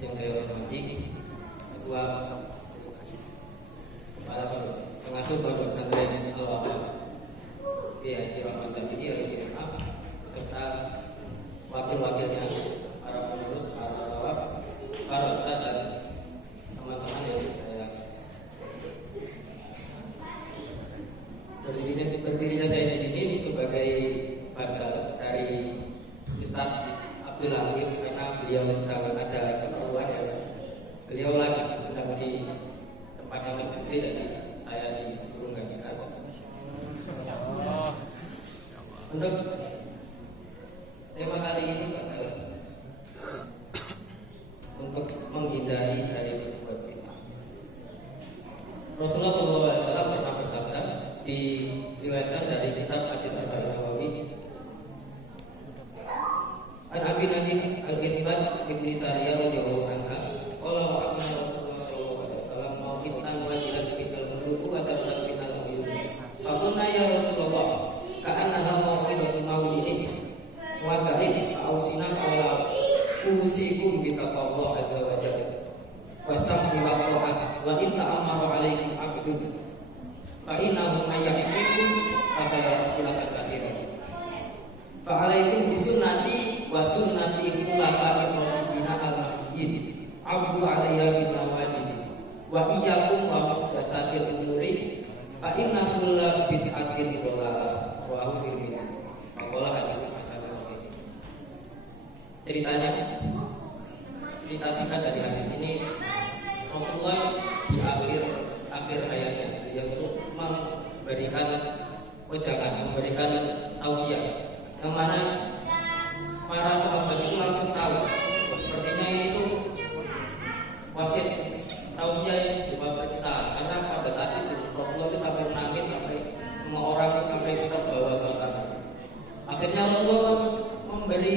Yang saya hormati Ketua Kepala Pengasuh Pondok Pesantren Al-Wafa Kiai Rahmat Syafi'i Al-Kirimah serta wakil-wakilnya, para pengurus, para sholawat, para ustadz dan teman-teman yang saya berdirinya saya di sini sebagai badal dari Ustadz Abdul Alim karena beliau sedang ada keperluan yang beliau lagi sedang di tempat yang lebih gede dari saya diturunkan kita. Untuk tema kali ini adalah untuk menghindari dari berbuat bid'ah. Rasulullah SAW pernah bersabda, diriwayatkan dari kitab Hadis Arba'in Nawawi, An Abi Najib Al-Qitbat Ibni Sariyah radhiyallahu anha, qala wa aqna Rasulullah sallallahu alaihi wasallam mauqitan wa jilat fil muluku wa tabatinal uyun. Faqulna ya Rasulullah, ka'annaha mauqidatu maulidin wa ta'id ausina qala usikum bi taqwa azza wa jalla wa sam'i wa ta'at wa in ta'amara 'alaikum 'abdun fa innahu may ya'ikum fasayarul katsirin. Fa 'alaikum bi sunnati wa sunnati khulafa'ir rasyidin al-mahdiyyin 'abdu 'alayya bin nawajid wa iyyakum wa muhdatsatil umuri fa inna kulla bid'atin dhalalah wa huwa Tirmidzi. Qala hadis hasan sahih. Cerita singkat dari hadis ini, Rasulullah di akhir hayatnya beliau itu memberikan wejangan, memberikan tausiah yang mana para sahabat itu langsung tahu sepertinya ini tuh wasiat tausiah yang juga berkisah, karena pada saat itu Rasulullah itu sampai menangis, sampai semua orang itu sampai terbawa suasana. Akhirnya Rasulullah memberi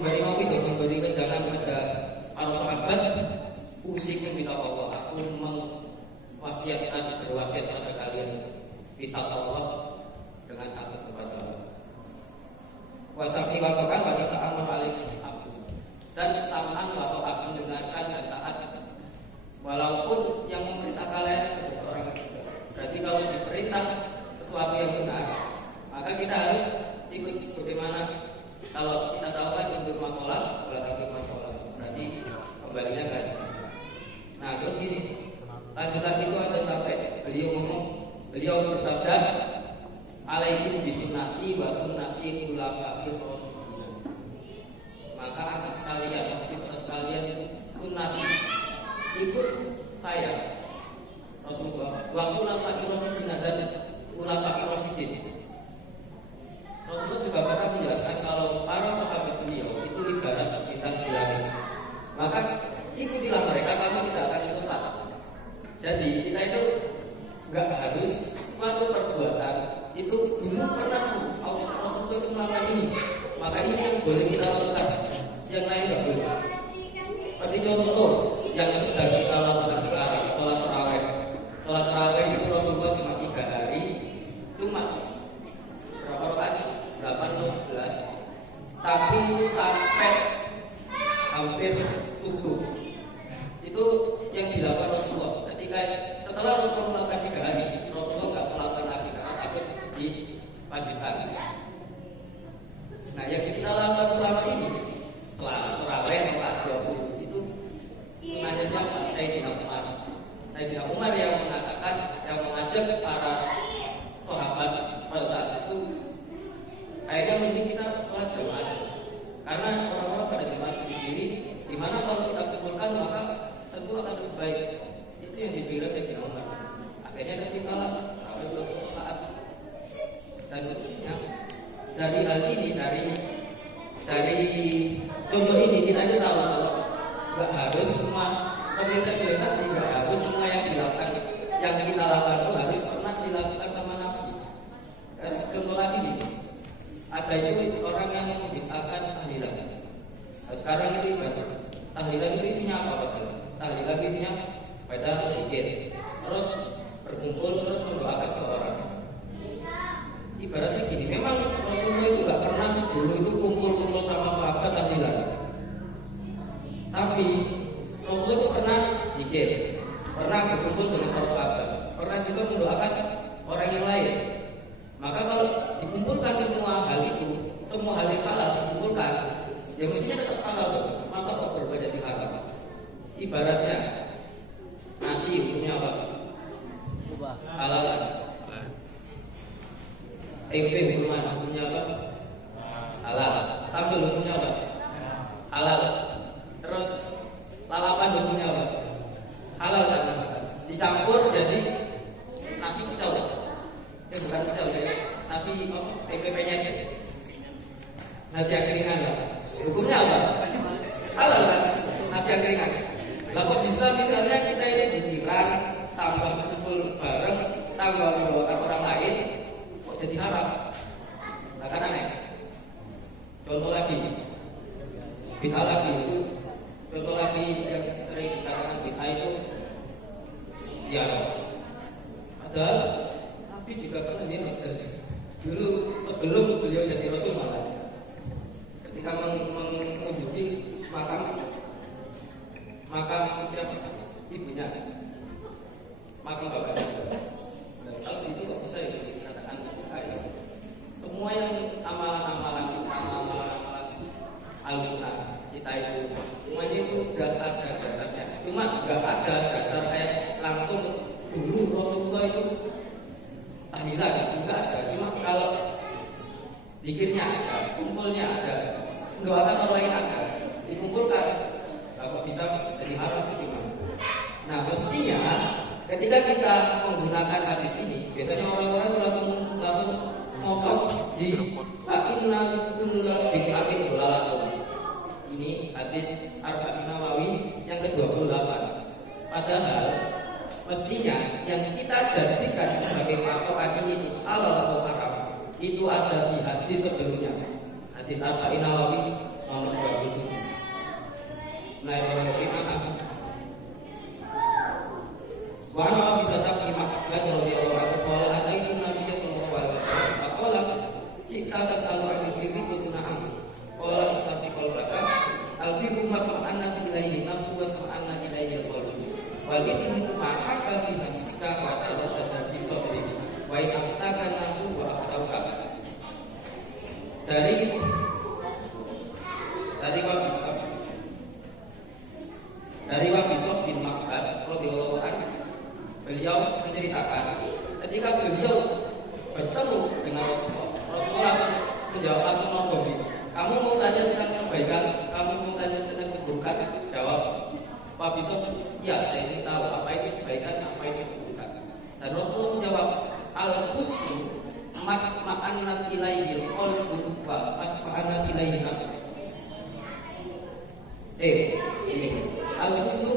mauqidh, memberi wejangan kepada para sahabat, usikum bi taqwa, aku berwasiat kepada kalian bi taqwa, dengan takut kepada Allah. Wasaqi wa ta'at wa ta'amur alaikum abdu, dan sam'an wa ta'at, mendengarkan dan taat walaupun yang memerintah kalian adalah seorang yang. Berarti kalau diperintah sesuatu yang benar, maka kita harus ikut. Bagaimana kalau kita tahu kan untuk makola, belakang makola, berarti kembalinya kan. Nah terus gini, lanjutan itu ada sampai beliau bersabda, alaikum bisunnati wa sunnati khulafa'ir rasyidin. Maka atas kalian sunnati, ikut saya Rasulullah, wa khulafa'ir rasyidin dan khulafa'ir rasyidin. Rasulullah juga pernah menjelaskan kalau para sahabat beliau itu ibarat bintang di langit. Maka ikutilah mereka, kamu tidak akan tersesat. Jadi kita itu nggak harus suatu perbuatan itu dulu pernah Rasulullah itu melakukan ini, maka ini yang boleh kita lakukan, yang lain nggak boleh. Seperti contoh yang sudah kita lakukan sekarang, sholat tarawih. Sholat tarawih itu Rasulullah cuma 3 hari, cuma berapa rakaat? 8 atau 11. Tapi itu sampai hampir subuh. Itu yang dilakukan Rasulullah. Ketika setelah Rasulullah melakukan 3 hari, Rasulullah nggak melakukan lagi karena takut diwajibkan. Nah, yang kita lakukan selama ini setelah tarawih rakaat 20 itu sunahnya siapa? Sayyidina Umar. Sayyidina Umar yang mengatakan, yang mengajak para sahabat pada saat itu, kayaknya mending kita sholat jamaah, karena orang-orang pada jamaah sendiri, dimana kalau kita kumpulkan maka tentu akan lebih baik. Itu yang dipilih Sayyidina Umar. Akhirnya kita saat dan maksudnya dari hal ini, dari contoh ini kita aja tahu kalau nggak harus semua, seperti yang saya bilang tadi, nggak harus semua yang dilakukan, yang kita lakukan itu harus pernah dilakukan mendoakan orang yang lain. Maka kalau dikumpulkan semua hal itu, semua hal yang halal dikumpulkan, ya mestinya tetap halal. Masa kok berbanyak diharam? Ibaratnya nasi hukumnya apa? Halal. Tempe hukumnya apa? Halal. Sambal hukumnya apa? Halal. Terus lalapan hukumnya apa? Halal kan? Dicampur jadi nasi kicau. Bukan kicau ya. Nasi tempe penyet. Nasi angkringan. Hukumnya apa? Halal kan? Nasi angkringan. Lah kok bisa misalnya kita ini dikira tambah kumpul bareng, tambah mendoakan orang lain, kok jadi haram? Nah kan aneh. Contoh lagi, bid'ah lagi itu, contoh lagi yang sering dikatakan bid'ah itu, ya, ada, tapi juga kan dia dulu sebelum beliau jadi Rasul malah, ketika mengunjungi makam siapa? Ibunya, makam bapaknya. Dan kalau itu kok bisa ya dikatakan bid'ah. Semua yang amalan-amalan al-sunnah kita itu semuanya itu udah ada dasarnya. Cuma nggak ada dasar kayak langsung dulu Rasulullah itu tahlilan juga ada. Cuma kalau zikirnya ada, kumpulnya ada, doakan orang lain ada, dikumpulkan. Kalau bisa jadi haram itu gimana? Nah mestinya ketika kita menggunakan hadis ini, biasanya orang-orang langsung ngomong di akinal kulla bid'atin dolalatun. Ini hadis Arba'in Nawawi yang ke-28. Padahal mestinya yang kita jadikan sebagai patokan ini halal atau haram itu ada di hadis sebelumnya. Hadis Arba'in Nawawi nomor 27. Nah, Bismillahirrahmanirrahim. Wa ana bisa tak imak dan Allah qala ataitu nabiyya sallallahu alaihi wasallam faqala jika tasalu an birri kuna'am qala istafiqal baka al-birru ma anna ilaihi nafsu wa anna ilaihi al-qalb wal ithmu ma hakka fi nafsika wa ta'ala bi sabri wa ittaka nasu wa atauka. Dari Wabisah bin Mak'bad radhiyallahu anhu, beliau menceritakan ketika beliau bertemu dengan Rasulullah menjawab langsung ngomong, kamu mau tanya tentang kebaikan, kamu mau tanya tentang keburukan? Jawab Wabisah, ya saya ini tahu apa itu kebaikan, apa itu keburukan. Dan Rasulullah menjawab, al-husnu ma'annat ilaihil qalbu wa ma'annat ilaihil nafsu. Ini al-husnu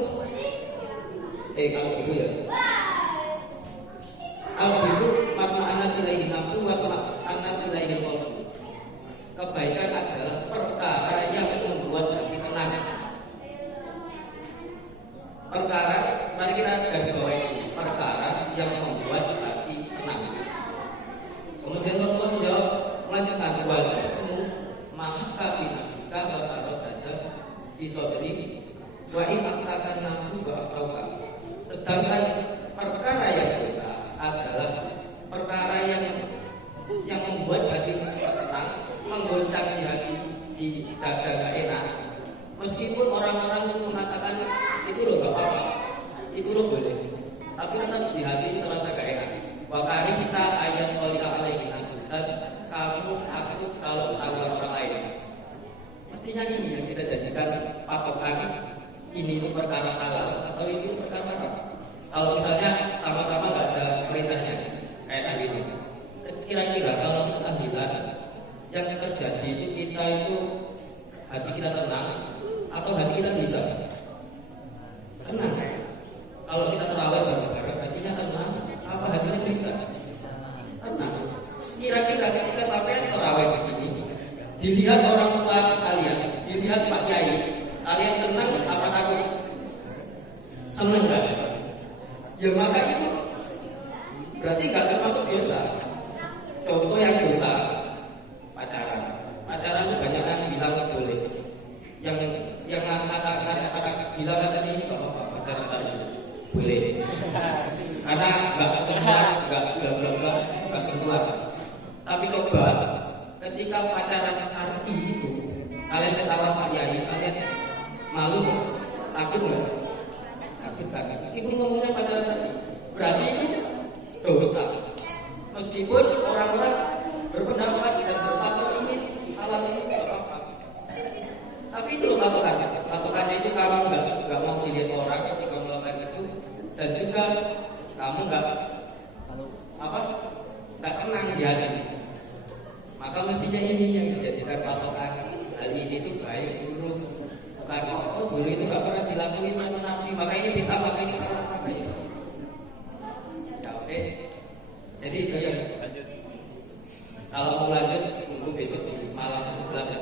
al-husnu ya. Al-husnu ma'annat ilaihil nafsu wa ma'annat ilaihil qalbu. Kebaikan adalah perkara yang membuat hati tenang. Perkara, mari kita garis bawahi itu, perkara yang membuat hati tenang. Kemudian Rasulullah menjawab, melanjutkan wajibmu maka binasika batarot disodri wa imaktakan nasu ba'afauka. Sedangkan perkara yang dosa adalah perkara yang membuat hati cepat tenang, menggoncang di hati, di dada gak enak. Meskipun orang-orang itu mengatakan itu loh gak apa-apa, itu loh boleh, tapi tetap di hati itu terasa gak enak. Wakari kita ayat qalika alaihi nasu, dan kamu takut kalau ketahuan orang lain. Mestinya ini yang kita jadikan patokan, ini itu perkara halal atau ini perkara haram. Kalau misalnya sama-sama gak ada perintahnya kayak tadi ini, kira-kira kalau tahlilan yang terjadi itu kita itu hati kita tenang atau hati kita bisa tenang? Kalau kita terawih bareng-bareng hatinya tenang, apa hatinya bisa tenang? Kira-kira ketika sampai terawih di sini, dilihat orang tua kalian, dilihat Pak Kiai, kalian senang apa takut? Senang kan? Ya maka itu berarti gak termasuk dosa. Contoh yang dosa, pacaran itu banyak yang bilang nggak boleh. Yang kata bilang katanya ini nggak apa-apa, pacaran saya boleh. Karena nggak ketemuan enggak sentuhan. Tapi coba ketika pacaran syar'i itu, kalian ketawa Pak Yai, kalian malu nggak? Takut nggak? Takut kan? Meskipun ngomongnya pacaran syar'i, berarti itu dosa. Meskipun orang-orang berpendapat dan berfatwa ini halal ini tidak apa-apa. Tapi itu loh patokannya. Patokannya itu kamu nggak mau dilihat orang ketika melakukan itu, dan juga kamu nggak tenang di hati. Maka mestinya ini yang dijadikan patokan. Hal ini itu baik buruk. Bukan buruk itu nggak pernah dilakuin sama Nabi. Maka ini bid'ah, maka ini apa ya? Ya oke. Jadi itu ya. Kalau mau lanjut tunggu besok di malam 11 ya.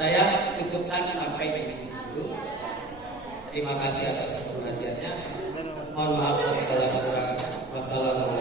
Saya cukupkan sampai di sini dulu. Terima kasih atas perhatiannya. Mohon maaf atas segala kekurangan. Wassalamualaikum.